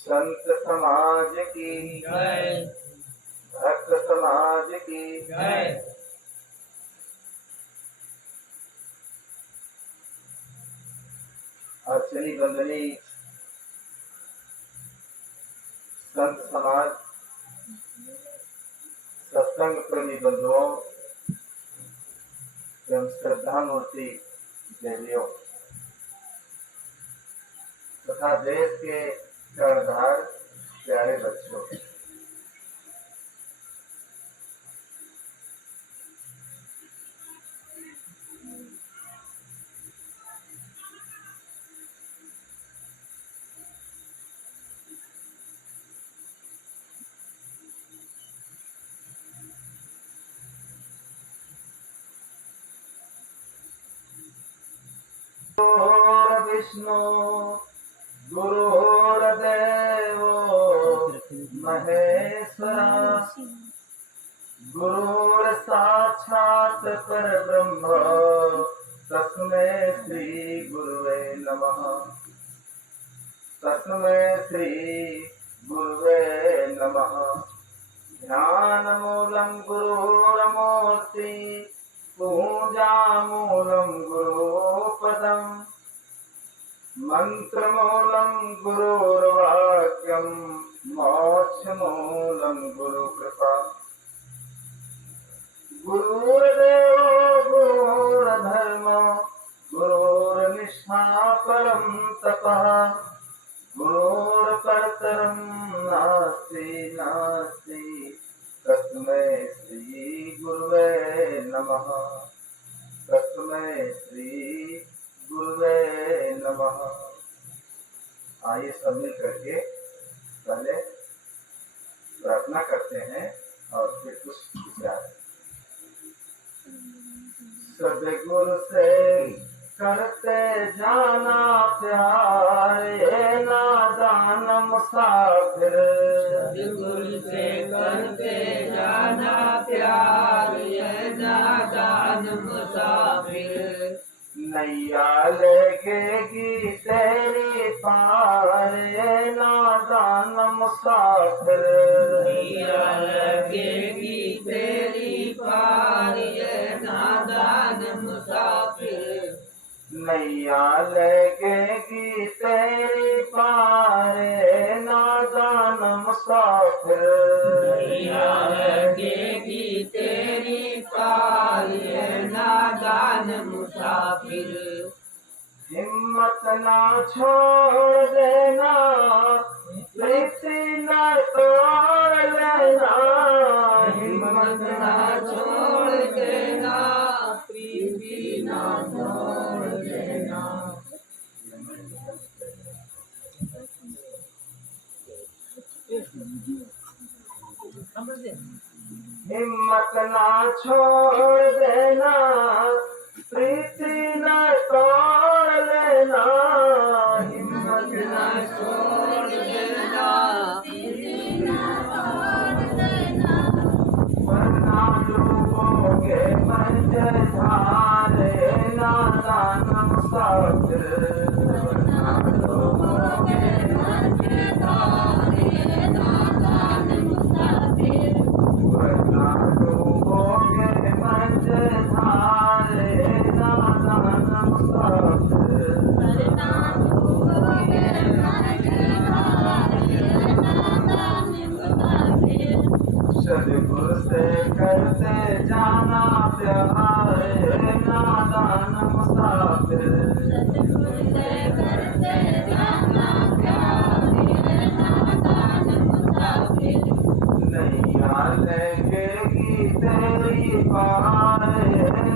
संत समाज की जय। भक्त समाज की जय। अर्चनी बंदनी संत समाज सत्संग प्रेमी बंधुओं एवं श्रद्धा मूर्ति देवियों तथा देश के कर्णधार प्यारे बच्चों, विष्णु गुरुर्देवो महेश्वरा गुरुर्साक्षात् परब्रह्म तस्मै श्री गुरुवे नमः। तस्मै श्री गुरुवे नमः। ध्यानमूलं गुरुरमूर्ति पूजामूलं गुरुपदम् मंत्रमूलं गुरुर्वाक्यं मोक्षमूलं गुरुकृपा। गुरुर्देवो गुरुर्धर्मो गुरुर्निष्ठा परं तपः गुरुर्परतरं नास्ति नास्ति तस्मै श्री गुरुवे नमः। तस्मै श्री गुरुवे नमः। आइए सब मिल करके पहले प्रार्थना करते हैं और फिर कुछ विचार। सदगुरु से करते जाना प्यार ये नादान मुसाफिर। सदगुरु से करते जाना प्यार ये नादान मुसाफिर। नैया लगेगी तेरी पार ये नादान मुसाफिर। नैया लगेगी तेरी पार ये नादान मुसाफिर। नैया लगेगी तेरी पार ये नादान मुसाफिर। नैया लगेगी तेरी पार ये नादान मुसाफिर। हिम्मत ना छोड़ देना प्रीति न तोड़ लेना। हिम्मत ना छोड़ देना प्रीति ना छोड़ देना। हिम्मत ना छोड़ देना प्रीति न तोड़ लेना। हिम्मत ना छोड़ देना वरना डूबोगे पंजधार नादान मुसाफिर। वरना डूबोगे वरना डूबोगे पंजधार नादान मुसाफिर। सदगुरु से करते जाना प्यार नादान मुसाफिर। नैया लगेगी तेरी पार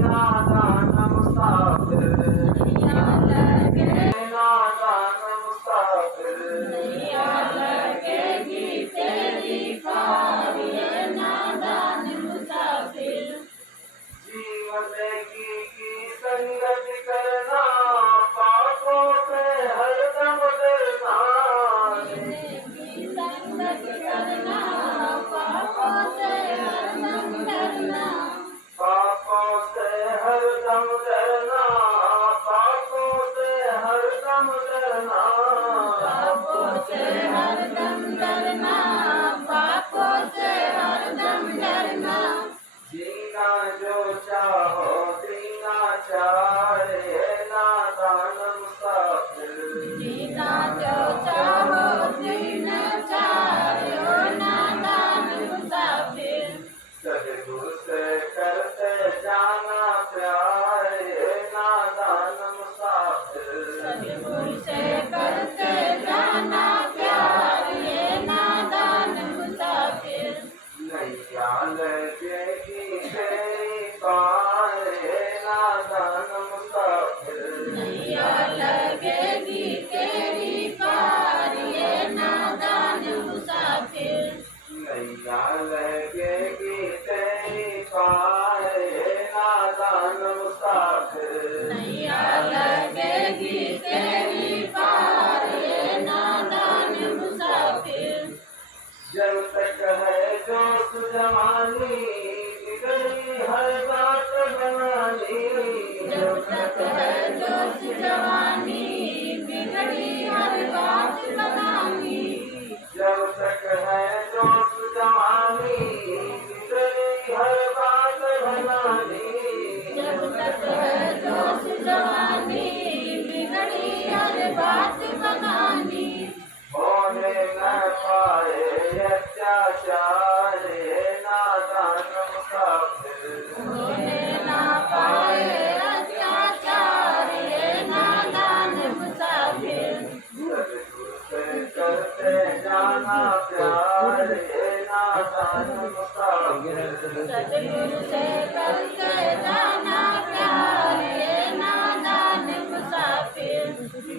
नादान मुसाफिर। नादान मुसाफिर। जीवन की संगत करना पापों से हरदम डरना। पापों से हरदम डरना। पापों से हरदम डरना। सतगुरु से करके जाना प्यार, ये नादान मुसाफिर।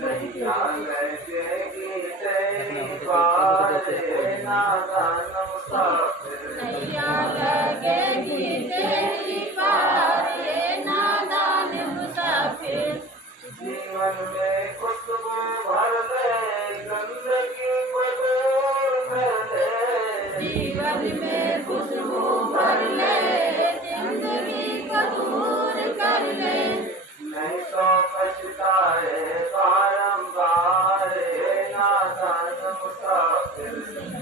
नैया लगेगी तेरी पार, ये नादान मुसाफिर। नैया लगेगी तेरी पार, ये नादान मुसाफिर। जीवन में खुशबू भर ले, गंदगी को दूर कर ले। जीवन में खुशबू भर ले, जिंदगी को दूर कर ले। नहीं तो पछताए बारंबार, ये नादान मुसाफिर।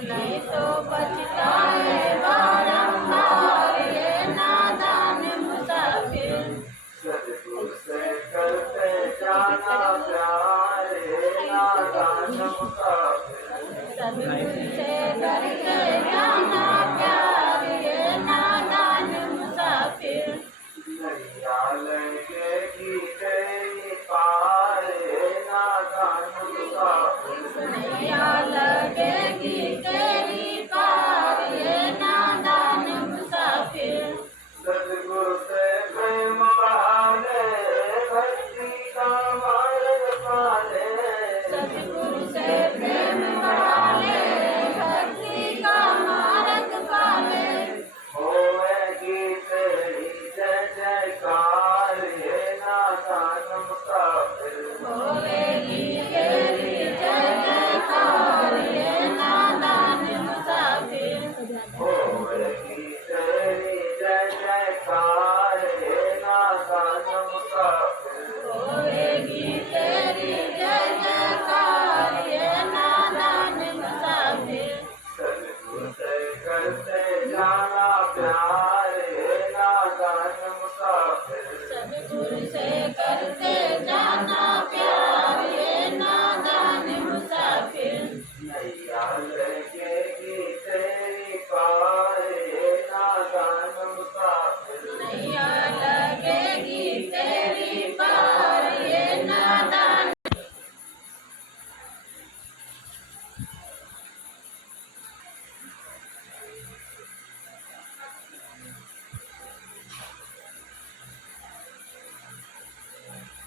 नहीं तो पछताए बारंबार, ये नादान मुसाफिर। सतगुरु से करते जाना प्यार, ये नादान मुसाफिर। सतगुरु से करके जाना प्यार, ये नादान मुसाफिर। नैया लगेगी तेरी पार, ये नादान मुसाफिर। नैया लगेगी तेरी पार, ये नादान मुसाफिर। सतगुरु से प्रेम बहाले, भक्ति का मार्ग पाले। सतगुरु से प्रेम बढ़ाले, भक्ति का मार्ग पाले। होएगी तेरी जय जयकार, ये नादान मुसाफिर। होवेगी तेरी जय जयकार, ये नादान मुसाफिर। होएगी तेरी जय जयकार, ये नादान मुसाफिर। होवेगी तेरी जय जयकार, ये नादान मुसाफिर। सतगुरु से करते जाना प्यार, ये नादान मुसाफिर। सतगुरु से करते जाना प्यार, ये नादान मुसाफिर। नैया लगेगी तेरी पार, ये नादान मुसाफिर। नैया लगेगी तेरी पार, ये नादान।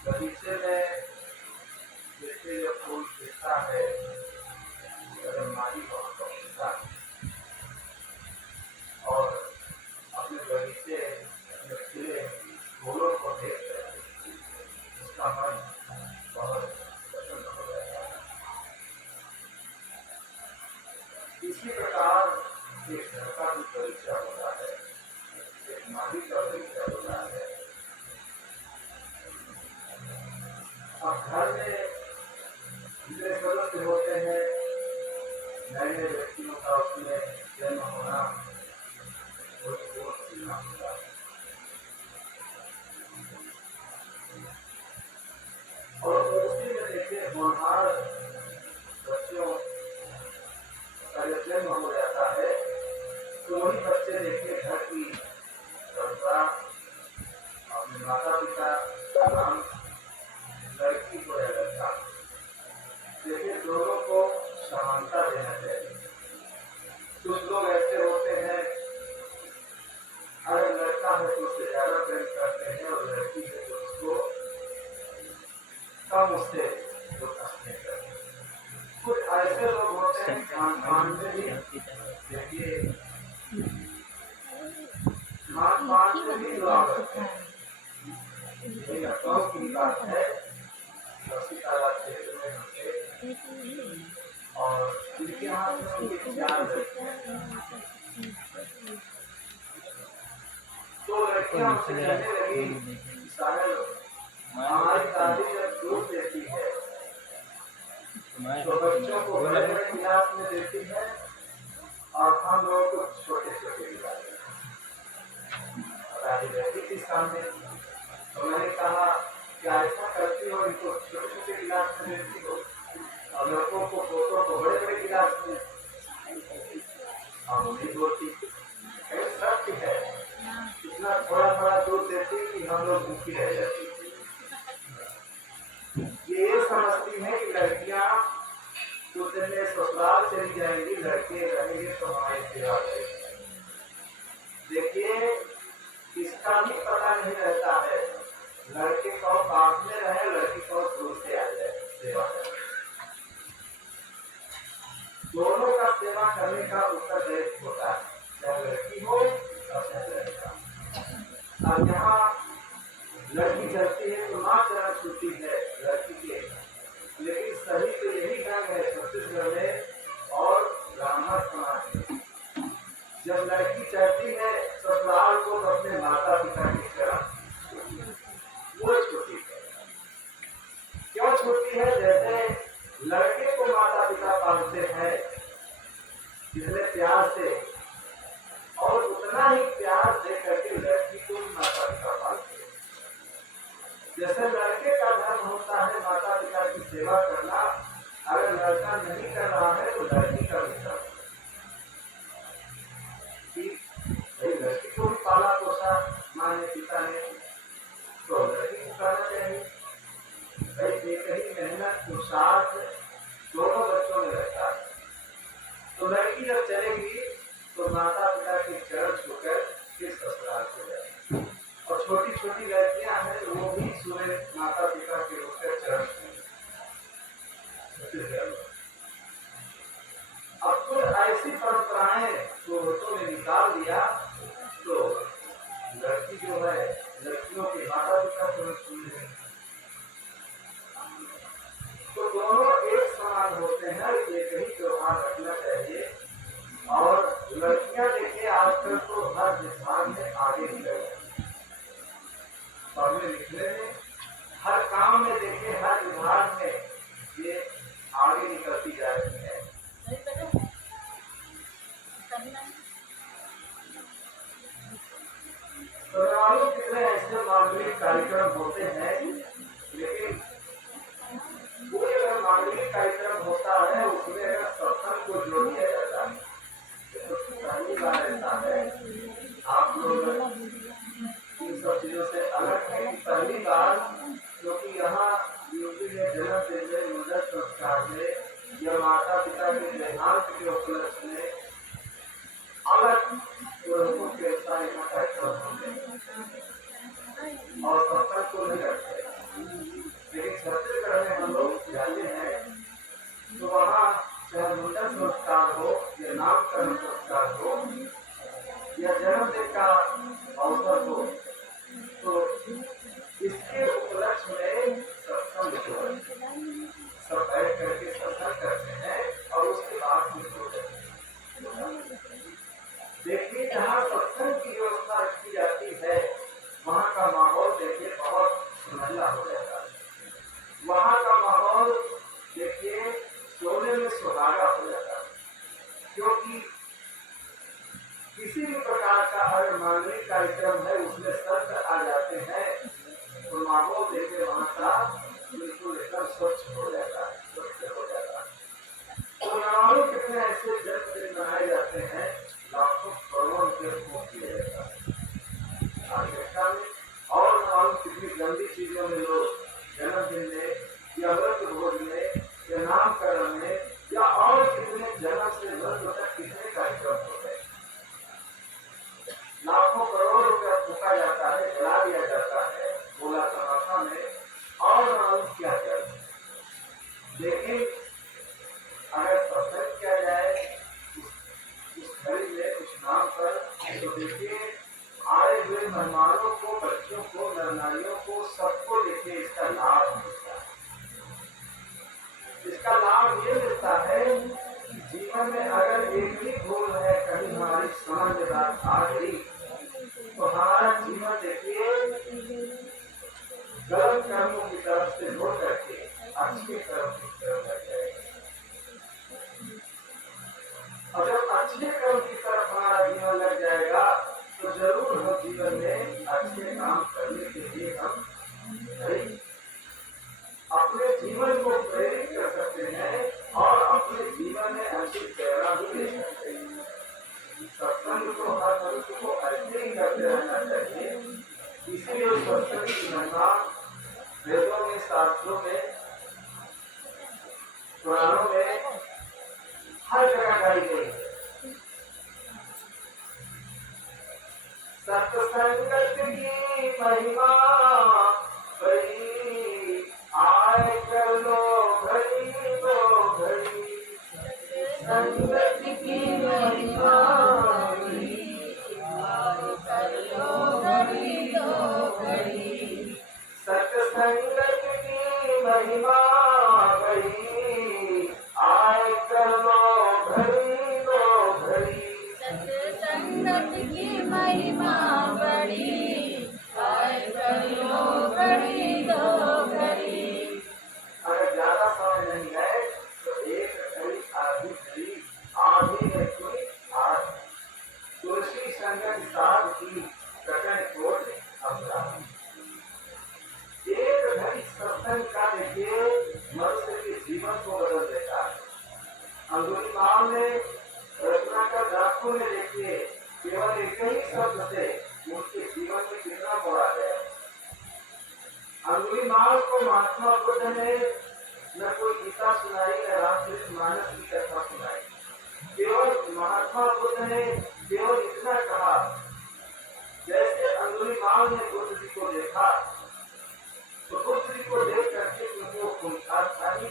बगीचे में जैसे जब फूल खिलता है, अगर माली वहाँ पर खिलता है और अपने बगीचे में खिले फूलों को देख कर उसका मन बहुत प्रसन्न हो जाता है। इसी प्रकार एक घर का भी बगीचा होता है, एक माली का बगीचा होता है। अब घर में जितने सदस्य होते हैं, नए नए व्यक्तियों का उसमें जन्म होना उसको सीखना होता है। और उसी में देखिए होनहार बच्चों का जब जन्म हो जाता है, तो वही बच्चे देखिए घर की परंपरा, अपने माता पिता का नाम, लड़की को या लड़का, देखिए दोनों को समानता देना चाहिए। कुछ लोग ऐसे होते हैं, अगर लड़का है तो उससे ज्यादा प्रेम करते हैं और लड़की है तो उसको कम उससे जो करते हैं। कुछ ऐसे लोग होते हैं खान से भी, देखिए खान से भी जुड़ाव रखते हैं। ये अफवाह की बात है, तालाब क्षेत्र में होते और जिनके हाथ में उनके चार लड़के हैं, तो लड़कियां उनसे कहने लगी, सारे हमारी दादी जब दूध देती है तो बच्चों को बड़े बड़े गिलास में देती है और हम लोगों को छोटे छोटे गिलास में। दादी रहती थी सामने, तो मैंने कहा क्या ऐसा करती हो, इनको छोटे छोटे गिलास में देती हो और लड़कों को पोतों को बड़े बड़े गिलास में? हम नहीं बोलती, सत्य है, इतना थोड़ा थोड़ा दूध देती कि हम लोग भूखी रह जाती। ये समझती है कि लड़कियां कुछ दिन में ससुराल चली जाएंगी, लड़के रहेंगे तो हमारे सिवा। देखिए देखिए इसका भी पता नहीं रहता है, लड़के कौन पास में रहे, लड़की कौन दूर से आ जाए सेवा करने। दोनों का सेवा करने का उत्तरदायित्व होता है, चाहे लड़की हो और चाहे लड़का। अब यहाँ लड़की करती है तो माँ चरण छूती है लड़की के, लेकिन सही तो यही ढंग है छत्तीसगढ़ में और ब्राह्मण समाज में। जब लड़की चढ़ती है ससुराल को तो अपने माता पिता की चरण वो छूती है। क्यों छूती है? जैसे लड़के को माता पिता पालते हैं इतने प्यार से, और उतना ही प्यार दे करके लड़की को भी माता पिता पालते हैं। जैसे लड़के का धर्म होता है माता पिता की सेवा करना, अगर लड़का नहीं कर रहा है तो लड़की का भी धर्म है। लड़की को भी पाला पोसा माँ ने पिता ने, तो लड़की को करना चाहिए। भाई एक ही मेहनत पुरुषार्थ दोनों बच्चों में रहता है। तो लड़की जब चलेगी तो माता पिता के चरण छूकर फिर ससुराल को जाएगी। और छोटी छोटी लड़कियां हैं तो वो भी सूर्य माता पिता के होकर चरण छूएंगी। अब कुछ ऐसी परंपराएं पुरोहितों ने निकाल दिया तो लड़की जो है लड़कियों के माता पिता चरण छूएंगे। तो दोनों एक समान होते हैं, एक ही त्योहार रखना चाहिए। और लड़कियां देखिए आजकल तो हर विभाग में आगे निकल रही है, पढ़ने लिखने में, हर काम में देखिए हर विभाग में ये आगे निकलती जा रही है। तो कितने ऐसे मांगलिक कार्यक्रम होते हैं, लेकिन कोई अगर मांगलिक कार्यक्रम होता है उसमें अगर सत्संग को जोड़ दिया जाता है तो पहली बार ऐसा है। आप लोग इन सब चीजों से अलग है कि पहली बार, क्योंकि यहाँ यूपी में जन्मदिन में मुद्दत संस्कार में या माता पिता के देहांत के उपलक्ष्य में अलग पुरुषों के साथ कार्यक्रम होते हैं और सत्संग को नहीं करते। लेकिन छत्तीसगढ़ में हम लोग जाते हैं तो वहाँ चाहे मुंडन संस्कार हो या नामकरण संस्कार हो या जन्मदिन का अवसर हो, तो इसके उपलक्ष्य में सत्संग सब बैठ करके सत्संग करते हैं और उसके बाद देखिए जहाँ सत्संग की व्यवस्था रखी जाती है वहाँ का माहौल देखिए बहुत सुनहरा हो जाता है। वहाँ का माहौल देखिए सोने में सुहागा हो जाता है, क्योंकि किसी भी प्रकार का अगर मांगलिक कार्यक्रम है उसमें शब्द आ जाते हैं तो माहौल देखिए वहाँ का बिल्कुल एकदम स्वच्छ हो जाता है, स्वच्छ हो जाता है। तो मालूम कितने ऐसे जन्मदिन मनाए जाते हैं, लाखों करोड़ों रुपये खर्च किया जाता है आर्केस्ट्रा में, और मालूम कितनी गंदी चीजों में लोग जन्मदिन में या व्रत भोज में या नामकरण में या और कितने जन्म से व्रत तक कितने कार्यक्रम होते हैं। लाखों करोड़ रुपया फूका जाता है, जला दिया जाता है बोला तमाशा में, और मालूम क्या क्या। लेकिन अगर सत्संग किया जाए उस घड़ी में कुछ नाम पर, तो देखिए आए हुए मेहमानों को, बच्चों को, नर नारियों को, सबको देखिए इसका लाभ मिलता है। इसका लाभ ये मिलता है कि जीवन में अगर एक भी भूल है, कहीं हमारी समझ में बात आ गई तो हमारा जीवन देखिए गलत कर्मों की तरफ से हो करके अच्छे कर्म की तरफ लग जाएगा। और जब अच्छे कर्म की तरफ हमारा जीवन लग जाएगा तो जरूर हम जीवन में अच्छे काम करने के लिए हम अपने जीवन को प्रेरित कर सकते हैं और अपने जीवन में अच्छी प्रेरणा भी दे सकते हैं। सत्संग को हर मनुष्य को ऐसे ही करते रहना चाहिए। इसीलिए सत्संग की महिमा वेदों में, शास्त्रों में, पुराणों में हर जगह गाई गई है। संगत की महिमा बड़ी, आए कर लो घड़ी दो घड़ी। सत्संगत की महिमा बड़ी, आए कर लो घड़ी दो घड़ी। सत्संगत की महिमा बड़ी, आए कर लो घड़ी दो घड़ी। अगर ज्यादा समय नहीं है तो एक घड़ी आधी घड़ी आधी में कोई आज तुलसी संगत साध की कटन कोट अपना एक घड़ी सत्संग का देखिए मनुष्य के जीवन को बदल देता है। अंगुलीमाल ने रत्नाकर दासू ने देखिए केवल एक ही शब्द से उनके जीवन में कितना मोड़ा गया। अंगुलीमाल को महात्मा बुद्ध ने न कोई गीता सुनाई न रामचरितमानस की कथा सुनाई। केवल महात्मा बुद्ध ने केवल इतना कहा, जैसे अंगुलीमाल ने बुद्ध जी को देखा तो बुद्ध जी को देख करके उनको खूंखार खाई।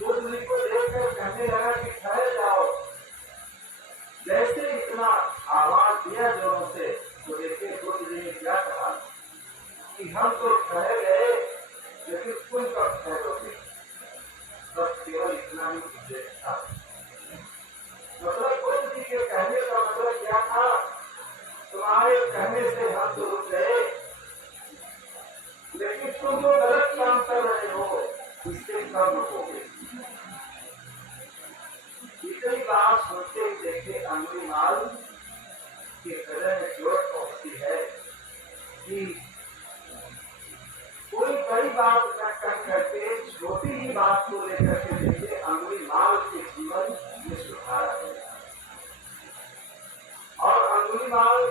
बुद्ध जी को देखकर कहने लगा कि ठहर जाओ। जैसे इतना आवाज दिया जोरों से तो देखिए बुद्ध जी ने क्या कहा कि हम तो ठहर गए लेकिन तुम कब ठहरोगे। बस केवल इतना ही उद्देश्य था। मतलब बुद्ध जी के कहने का मतलब क्या था, तुम्हारे कहने से हम तो रुक गए लेकिन तुम जो गलत काम कर रहे हो इससे कब रुकोगे। इतनी बात सुनते ही देखे अंगुलीमाल के हृदय में चोट पहुंचती है कि कोई बड़ी बात न कर करके छोटी ही बात को लेकर के देखिए अंगुलीमाल के जीवन में सुधार है। और अंगुलीमाल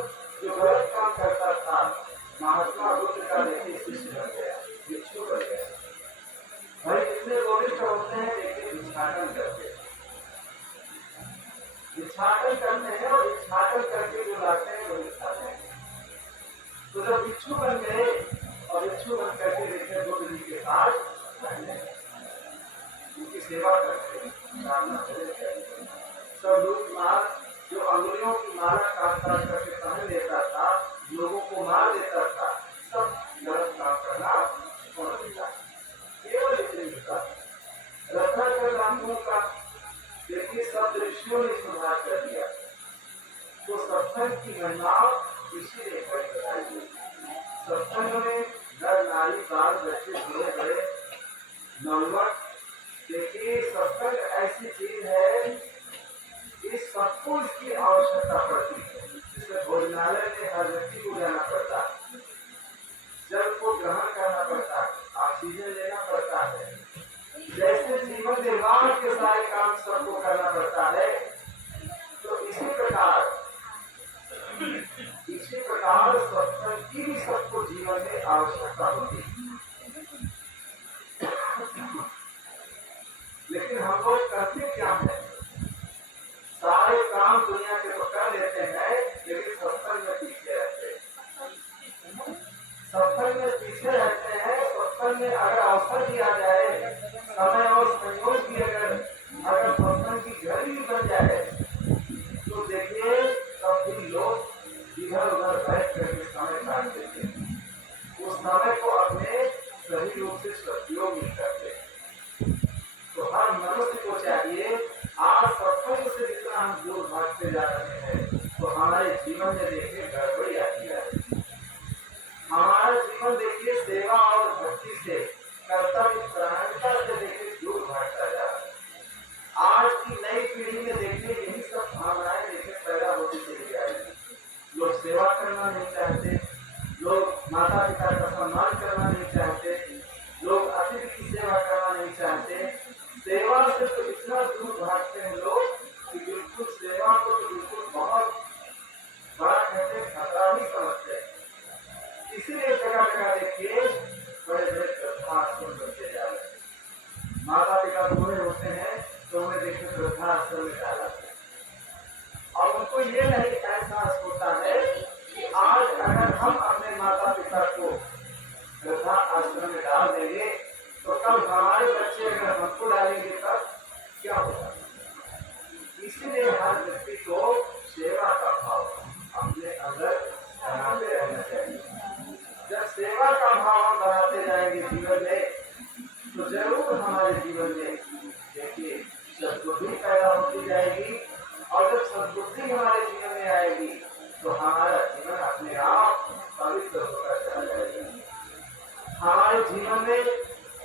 जो गलत काम करता था महात्मा बुद्ध का देखिए शिष्य बन गया, भिक्षु बन गया। भाई कितने गोविष्ठ होते हैं देखिए भिक्षाटन करते हैं, भिक्षाटन करते हैं और भिक्षाटन करके जो लाते हैं वो खाते हैं। तो जब भिक्षु बन गए और भिक्षु बन करके देखिए बुद्ध जी के पास उनकी सेवा करते हैं, सब लोग माल जो अंगुलियों की माला काट काट करके पहन लेता था, लोगों को मार देता था, सब गलत काम करना छोड़ देता। केवल इतने का रत्नाकर दासों का देखिए सब ऋषियों ने सुधार कर दिया। तो सत्संग की महिमा इसीलिए बताई। सत्संग में नर नारी बाल बच्चे बड़े बड़े नौजवान देखिए सत्संग ऐसी चीज है इस सबको इसकी आवश्यकता पड़ती है। जैसे भोजनालय में हर व्यक्ति को जाना पड़ता है, जल को ग्रहण करना पड़ता है, ऑक्सीजन लेना पड़ता है। जैसे जीवन निर्वाह के सारे काम सबको करना पड़ता है तो इसी प्रकार सत्संग की भी सबको जीवन में आवश्यकता होती है। लेकिन हम लोग करते क्या है, सारे काम दुनिया के तो कर लेते हैं लेकिन सत्संग में पीछे रहते हैं। सत्संग में पीछे रहते हैं। सत्संग में अगर अवसर दिया जाए, समय और संयोग भी अगर सत्संग की घड़ी बन जाए तो देखिए सभी लोग इधर उधर बैठ करके समय काट देते हैं। उस समय को अपने सही रूप से सदुपयोग नहीं करते। तो हर मनुष्य को चाहिए आज सत्संग से जितना हम दूर भागते जा रहे हैं तो हमारे जीवन में देखिए गड़बड़ी आती है। हमारा जीवन देखिए सेवा और भक्ति से कर्तव्य परायणता से देखिए दूर भागता जा रहा है। आज की नई पीढ़ी में देखिए यही सब भावनाएं देखिए पैदा होती चली जाएगी। लोग सेवा करना नहीं चाहते, लोग माता पिता का सम्मान करना नहीं चाहते, लोग अतिथि की सेवा करना नहीं चाहते। सेवा से तो इतना दूर भागते हैं लोग कि बिल्कुल सेवा को तो बिल्कुल बहुत बड़ा कहते हैं, खतरा ही समझते हैं। इसीलिए जगह जगह देखिए बड़े बड़े वृद्धाश्रम बनते जा रहे हैं। माता पिता बूढ़े होते हैं तो उन्हें देखिए वृद्धाश्रम में डाला और उनको ये नहीं एहसास होता है कि आज अगर हम अपने माता पिता को वृद्धाश्रम में डाल देंगे तो कल हमारे बच्चे अगर हमको डालेंगे तब क्या होगा। इसीलिए हर व्यक्ति को सेवा का भाव अपने अंदर बनाते रहना चाहिए। जब सेवा का भाव हम बनाते जाएंगे जीवन में, तो जरूर हमारे जीवन में देखिए सद्बुद्धि पैदा होती जाएगी। और जब सद्बुद्धि हमारे जीवन में आएगी तो हमारा जीवन अपने आप पवित्र होकर चला जाएगा। हमारे जीवन में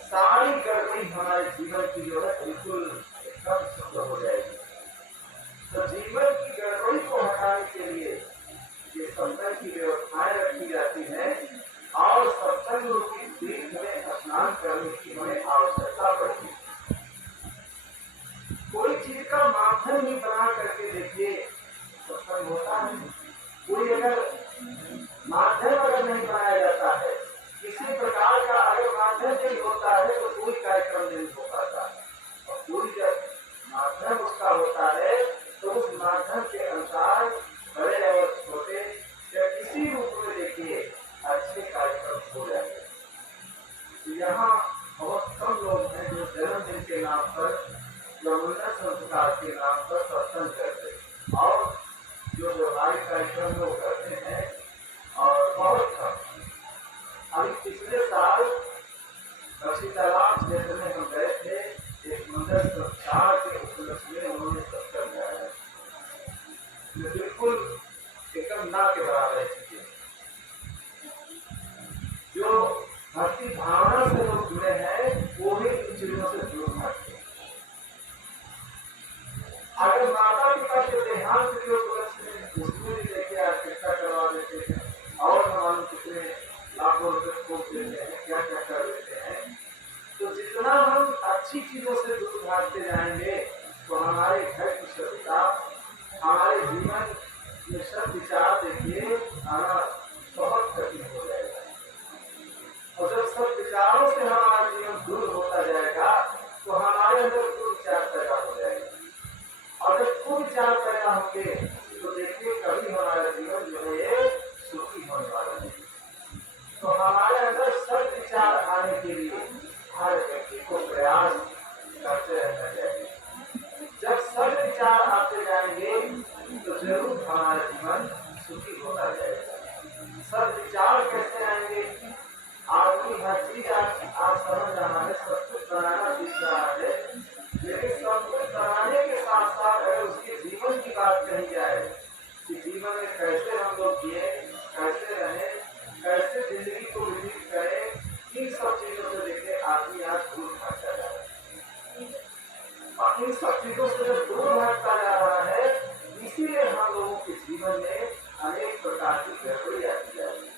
सारी गड़बड़ी हमारे जीवन की जो है बिल्कुल एकदम शुद्ध हो जाएगी। तो जीवन की गड़बड़ी को हटाने के लिए ये सत्संग की व्यवस्थाएं रखी जाती है और सत्संग रूपी तीर्थ में स्नान करने की हमें आवश्यकता पड़ती है। कोई चीज का माध्यम ही बना करके देखिए सत्संग होता है। कोई अगर माध्यम अगर नहीं बनाया जाता है, किसी प्रकार का अगर माध्यम नहीं होता है तो कोई कार्यक्रम नहीं हो पाता। और कोई जब माध्यम उसका होता है तो उस माध्यम के अनुसार बड़े और छोटे या किसी रूप में देखिए अच्छे कार्यक्रम हो जाते हैं। यहाँ बहुत कम लोग हैं जो जन्मदिन के नाम पर, यमुना संस्कार के नाम पर सत्संग करते और जो व्यवहारिक कार्यक्रम लोग करते हैं, और बहुत कम। अभी पिछले साल बक्शी तालाब क्षेत्र में हम गए थे, एक मंदिर संस्कार के उपलक्ष्य में उन्होंने सत्संग कराया, जो बिल्कुल एकदम ना के बराबर है। जो भक्ति भावना से लोग जुड़े हैं वो भी इन चीजों से दूर भागते हैं। अगर माता पिता के देहांत के उपलक्ष्य में उसमें भी देखिए आर्केस्ट्रा करवा देते हैं और हम कितने लाखों रुपए खोज देते हैं, क्या क्या कर देते हैं। तो जितना हम अच्छी चीजों से दूर भागते जाएंगे तो हमारे घर की सभ्यता, हमारे जीवन में सब विचार देखिए आना बहुत कठिन हो जाएगा। और जब सब विचारों से हमारा जीवन दूर होता जाएगा तो हमारे अंदर कुविचार पैदा हो जाएगा। और जब कुविचार पैदा होंगे तो देखिए कभी हमारा जीवन जो है ये सुखी होने वाला है। तो हमारे अंदर सब विचार आने के लिए हर व्यक्ति को प्रयास करते रहना चाहिए। जब सब विचार आते जाएंगे तो जरूर हमारा जीवन सुखी होता जाएगा। सब विचार कैसे आएंगे? आदमी हर चीज आज समझ रहा है, सब कुछ बनाना सीख रहा है, लेकिन सब कुछ बनाने के साथ साथ अगर उसके जीवन की बात कही जाए कि जीवन में कैसे हम लोग जिए, कैसे रहे, कैसे जिंदगी को व्यतीत करें, इन सब चीजों से देखे आदमी आज दूर भागता जा रहा है। और इन सब चीजों से जब दूर भागता जा रहा है, इसीलिए हम लोगों के जीवन में अनेक प्रकार की गड़बड़ी आती जाती है।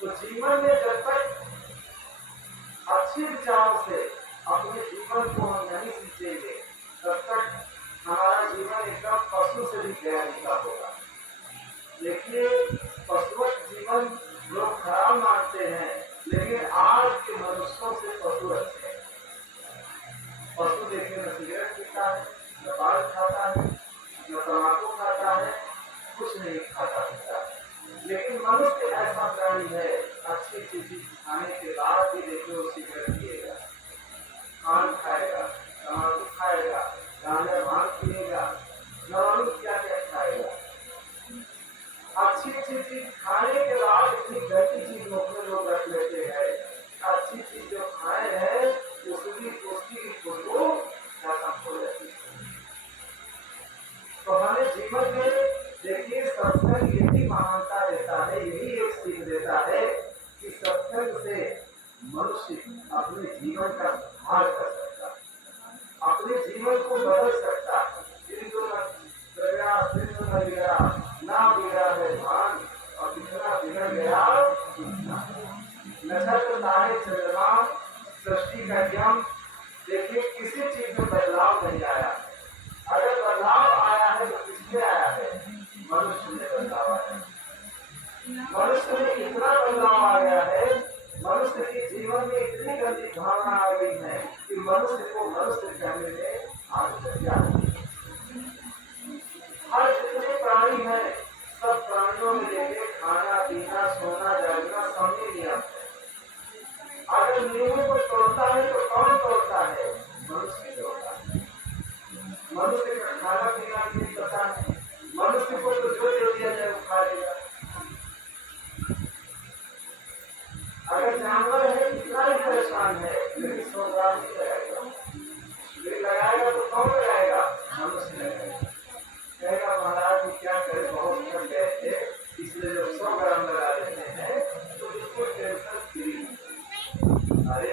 तो जीवन में जब तक अच्छे विचारों से अपने जीवन को हम नहीं सीखेंगे तब तक हमारा जीवन एकदम पशु से भी गहरी का होगा। देखिए पशुवत जीवन लोग खराब मानते हैं, लेकिन आज के मनुष्यों से पशु अच्छे हैं। पशु देखने में सिगरेट पीता है, न पान खाता है, न तम्बाकू खाता है, कुछ नहीं खाता पीता है। लेकिन मनुष्य ऐसा प्राणी है, अच्छी चीज खाने के बाद भी देखिए वो सिगरेट पिएगा, पान खाएगा, तम्बाकू खाएगा, गांजा भांग पिएगा, न मालूम क्या क्या खाएगा। अच्छी चीज खाने के बाद इतनी गंदी चीज मुख में लोग रख लेते हैं। अच्छी चीज जो खाए हैं उसकी खुशबू खत्म हो जाती है। तो हमें जीवन में देखिए सत्संग यही महानता देता है, यही एक सीख देता है कि सत्संग से मनुष्य अपने जीवन का सुधार कर सकता है, अपने जीवन को बदल सकता है। ना बिगड़ा है भान और कितना बिगड़ गया नक्षत्र तारे चंद्रमा सृष्टि का नियम। देखिए किसी चीज में बदलाव नहीं आया। अगर बदलाव आया है तो किसमें आया है? मनुष्य में बदलाव आया है। मनुष्य में इतना बदलाव आ गया है, मनुष्य के जीवन में इतनी गंदी भावना आ गई है कि मनुष्य को मनुष्य कहने में आज तक मनुष्य का खाना पीना भी नहीं पता है। मनुष्य को तो जो दे दिया जाए वो खा लेगा। अगर जानवर है कितना ही परेशान है लेकिन 100 ग्राम नहीं लगाएगा। लेकिन लगाएगा तो कौन लगाएगा? मनुष्य लगाएगा। कहेगा महाराज जी क्या करे, बहुत थक गए थे इसलिए जब 100 ग्राम लगा देते हैं तो बिल्कुल टेंशन फ्री। अरे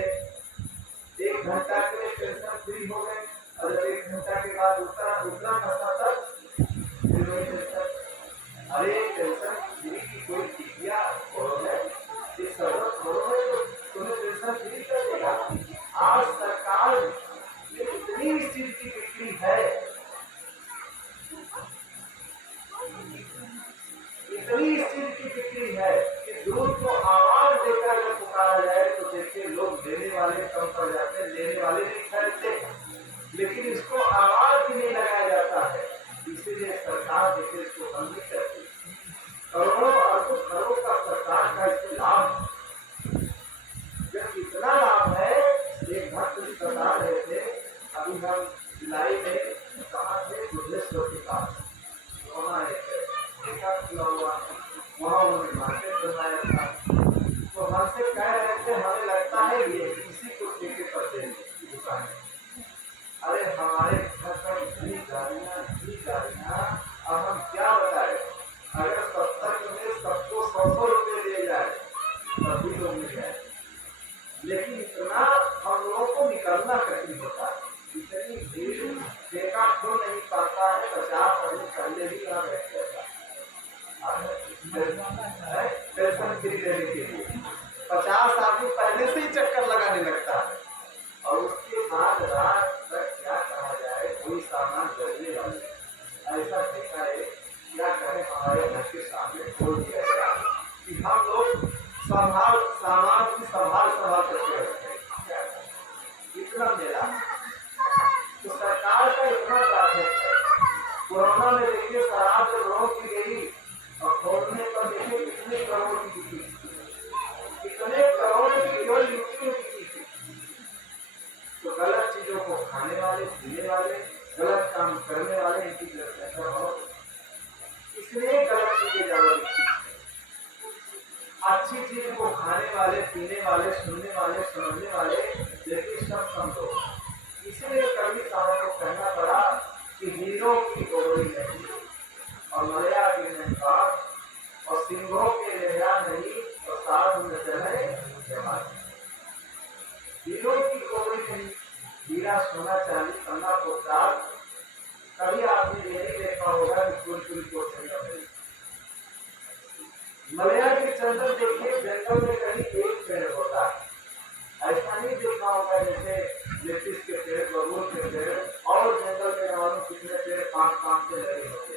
1 घंटा के लिए टेंशन फ्री हो गए और जब 1 घंटा के बाद दूसरा फंसा तक फिर वही टेंशन। अरे टेंशन फ्री की कोई टिकिया है, इस जरूरत हो है तो तुम्हें टेंशन फ्री कर देगा। आज सरकार इतनी इस चीज की बिक्री है, इतनी इस चीज की बिक्री है कि दूध को आवाज देकर अगर पुकारा जाए तो देखिए लोग देने वाले कम पड़ जाते हैं, लेने वाले नहीं खरीदते। लेकिन इसको आवाज भी नहीं लगाया जाता है, इसीलिए सरकार देखिए इसको बंद नहीं करती। करोड़ों अरबों करोड़ का सरकार का इससे लाभ, जब इतना लाभ है। एक भक्त भी बता रहे थे, अभी हम जुलाई में कहा थे बुद्धेश्वर के पास, वहाँ वहाँ उन्होंने मार्केट बनाया था। तो हमसे कह रहे थे हमें लगता है ये किसी को ठेके पर देने की दुकान है। अरे हमारे घर पर इतनी गाड़ियाँ, अब हम क्या बताएं। अगर 70 में सबको 100 रुपये दिए जाए तभी लोग मिल जाए, लेकिन इतना हम लोगों को निकलना कठिन होता है। इतनी भीड़ ठेका क्यों नहीं पाता है? 50 आदमी पहले ही यहाँ बैठ जाता है टेंशन फ्री लेने के लिए। 50 आदमी पहले से ही चक्कर लगाने लगता है और उसके बाद रात तक क्या कहा जाए, कोई सामान जलने वाले ऐसा ठेका है। क्या करें, हमारे घर के सामने खोल दिया गया कि हम लोग सामान की संभाल करके रखते हैं। इतना मेला तो सरकार का इतना प्राथमिक है। कोरोना में देखिए शराब जब रोक की गई और खोलने पर देखिए कितने करोड़ की बिकी, कितने करोड़ की केवल युक्तियों की बिकी। तो गलत चीजों को खाने वाले, पीने वाले, गलत काम करने वाले इनकी जनसंख्या बहुत, इसलिए गलत चीजें ज्यादा बिकती। अच्छी चीज को खाने वाले, पीने वाले, सुनने वाले, समझने वाले देखिए सब कम लोग। इसलिए कभी साहब को कहना पड़ा कि हीरो की गोरी नहीं और मलया की नहीं बात और सिंहों के लहरा नहीं और साथ में चले जमात। हीरो की गोरी नहीं, हीरा सोना चांदी सोना पोशाक कभी आपने ये नहीं देखा होगा कि पूरी कोठरी बनी। मलया के चंदन देखिए जंगल में कहीं एक पेड़ होता है, ऐसा नहीं देखा होगा जैसे लेटिस के पेड़, बबूल के पेड़ और जंगल में मालूम कितने पेड़ 5 से लगे होते।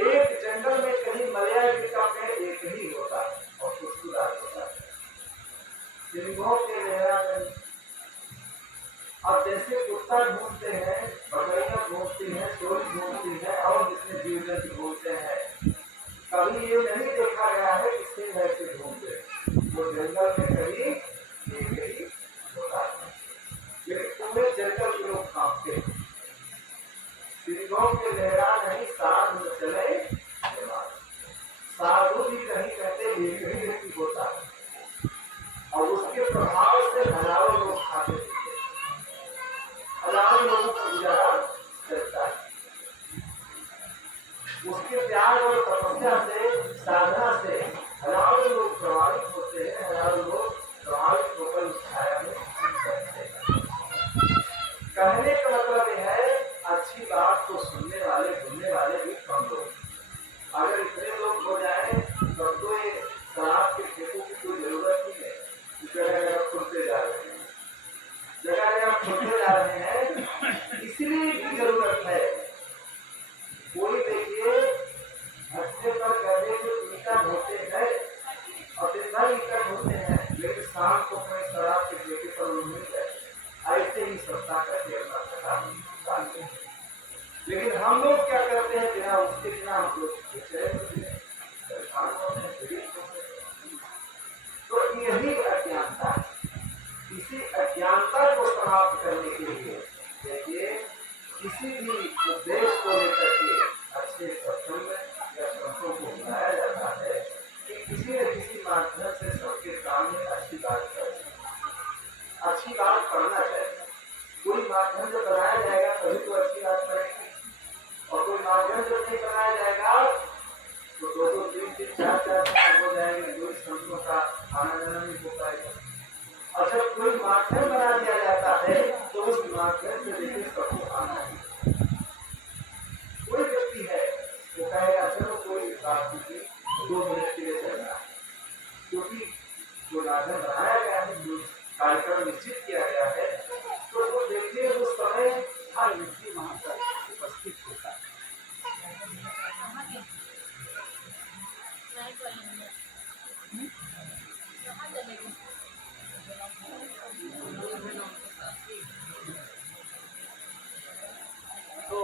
एक जंगल में कहीं मलया का पेड़ एक ही होता और खुशबूदार होता है। सिंहों के लहरा में अब जैसे कुत्ता घूमते हैं, बकरियां घूमती हैं, चोरी घूमती है और जिसमें जीव जंतु घूमते हैं, कभी ये नहीं देखा गया है कि सिंह ऐसे घूमते। तो जंगल में कभी एक ही होता है, लेकिन पूरे जंगल के लोग कांपते हैं। सिंहों के लहरा नहीं साधु न चले, साधु भी कहीं कहते एक ही व्यक्ति होता है और उसके प्रभाव से हजारों लोग खाते थे, हजारों लोगों का गुजारा चलता है। उसके त्याग और तपस्या से, साधना से हजारों लोग प्रभावित होते हैं, हजारों लोग प्रभावित होकर उस छाया में बैठते हैं। कहने का मतलब यह है अच्छी बात को सुनने वाले, सुनने वाले भी कम लोग। अगर इतने लोग हो जाए तब तो ये शराब के ठेकों की कोई जरूरत नहीं है। जगह खुलते जा रहे हैं, जगह खुलते जा रहे हैं, इसलिए की जरूरत है। कोई देखिए हफ्ते पर गधे से ईटा ढोते हैं और दिन भर ईटा ढोते हैं, लेकिन शाम को अपने शराब के ठेके पर मिल जाए, ऐसे ही सस्ता करके अपना शराब डालते हैं। लेकिन हम लोग क्या करते हैं, बिना उसके बिना हम लोग तो यही अज्ञानता है। इसी अज्ञानता को समाप्त करने के लिए देखिए किसी भी उद्देश्य को लेकर के अच्छे सत्संग या संतों को बुलाया जाता है कि किसी न किसी माध्यम से सबके सामने अच्छी बात करना चाहिए। कोई माध्यम जो बनाया जाएगा तभी तो अच्छी बात करेंगे, और कोई माध्यम जो नहीं बनाया जाएगा तो 2-2, 3-3, 4-4 साल हो जाएंगे, कोई संतों का आना जाना नहीं हो पाएगा। और जब कोई माध्यम बना दिया जाता है तो उस माध्यम से देखिए सबको आना है। कोई व्यक्ति है वो कहेगा चलो कोई बात नहीं 2 मिनट के लिए चलना, क्योंकि जो माध्यम बनाया गया है, जो कार्यक्रम निश्चित किया गया है, तो वो देखिए उस समय हर व्यक्ति वहां पर उपस्थित होता है। तो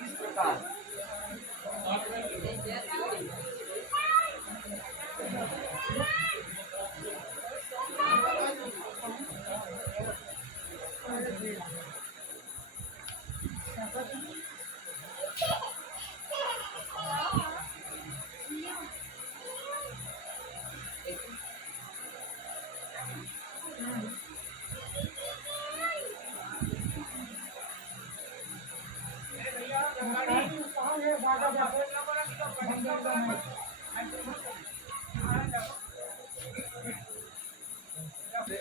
इस प्रकार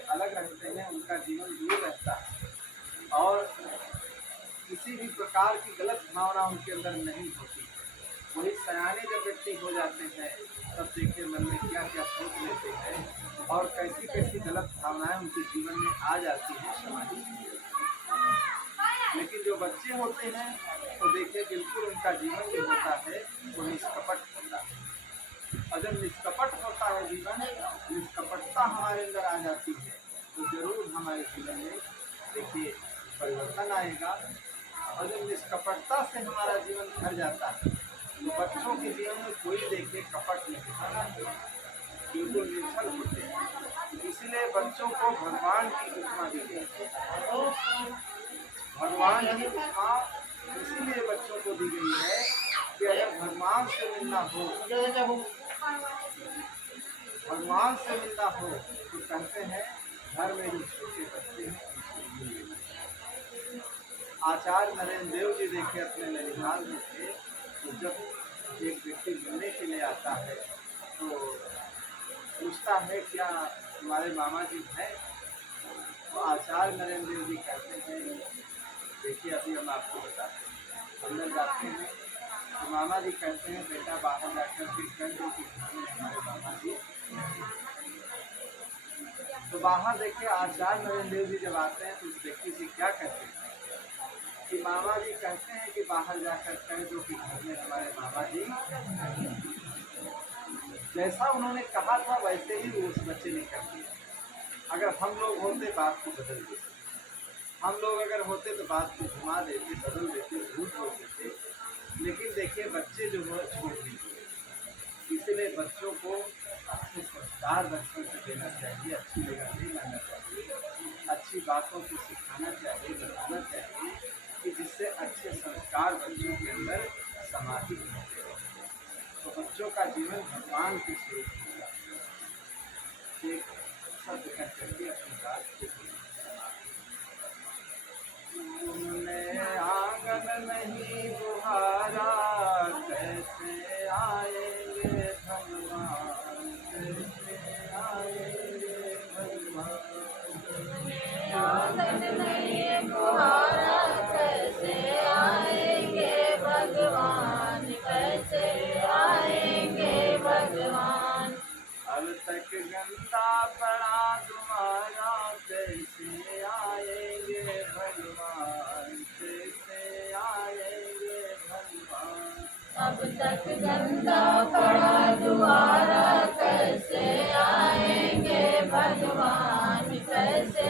अलग रहते हैं, उनका जीवन दूर रहता है और किसी भी प्रकार की गलत भावना उनके अंदर नहीं होती। वही सयाने जब व्यक्ति हो जाते हैं तब देखिए मन में क्या क्या सोच लेते हैं और कैसी कैसी गलत भावनाएं उनके जीवन में आ जाती हैं सामाजिक। लेकिन जो बच्चे होते हैं तो देखिए बिल्कुल उनका जीवन जो होता है वो निष्कपट होता है, और जब निष्कपट होता है जीवन, निष्कपटता हमारे अंदर आ जाती है तो जरूर हमारे जीवन में देखिए परिवर्तन आएगा। और जब निष्कपटता से हमारा जीवन भर जाता है तो बच्चों के जीवन में कोई देखिए कपट नहीं दिखाना, बिल्कुल निर्छल होते हैं। इसलिए बच्चों को भगवान की उपमा दी गई है। भगवान की उपमा इसीलिए बच्चों को दी गई है कि अगर भगवान से मिलना हो, भगवान से मिलना हो तो कहते हैं घर में जो छोटे बच्चे हैं। आचार्य नरेंद्र देव जी देखिए अपने ननिहाल में थे, तो जब एक व्यक्ति मिलने के लिए आता है तो पूछता है क्या तुम्हारे मामा जी हैं? तो आचार्य नरेंद्र देव जी कहते हैं देखिए अभी हम आपको बताते हैं। अंदर जाते हैं तो मामा जी कहते हैं बेटा बाहर जाकर के कह दो कि हमारे मामा जी। तो बाहर देखिए आचार्य नरेंद्र देव जी जब आते हैं तो उस व्यक्ति से क्या कहते हैं कि मामा जी कहते हैं कि बाहर जाकर कह दो कि घर में हमारे मामा जी। जैसा उन्होंने कहा था वैसे ही उस बच्चे ने कर दिया। अगर हम लोग होते बात को बदल देते, हम लोग अगर होते तो बात को घुमा देते, बदल देते, झूठ बोल देते। लेकिन देखिए बच्चे जो है छोड़ दीजिए। इसलिए बच्चों को अच्छे संस्कार बचपन से देना चाहिए, अच्छी जगह नहीं लाना चाहिए, अच्छी बातों को सिखाना चाहिए, बताना चाहिए कि जिससे अच्छे संस्कार बच्चों के अंदर समाहित होते हैं। तो बच्चों का जीवन भगवान के स्वरूप होगा। एक शब्द कह करके अपनी बात तुमने आंगन नहीं बुहारा कैसे आएंगे भगवान, कैसे आएंगे भगवान। आंगन नहीं बुहारा कैसे आएंगे भगवान, कैसे आएंगे भगवान। अब तक गंदा पड़ा तुम्हारा कैसे आएंगे भगवान, कैसे आएंगे भगवान। अब तक गंदा पड़ा द्वारा कैसे आएंगे भगवान, कैसे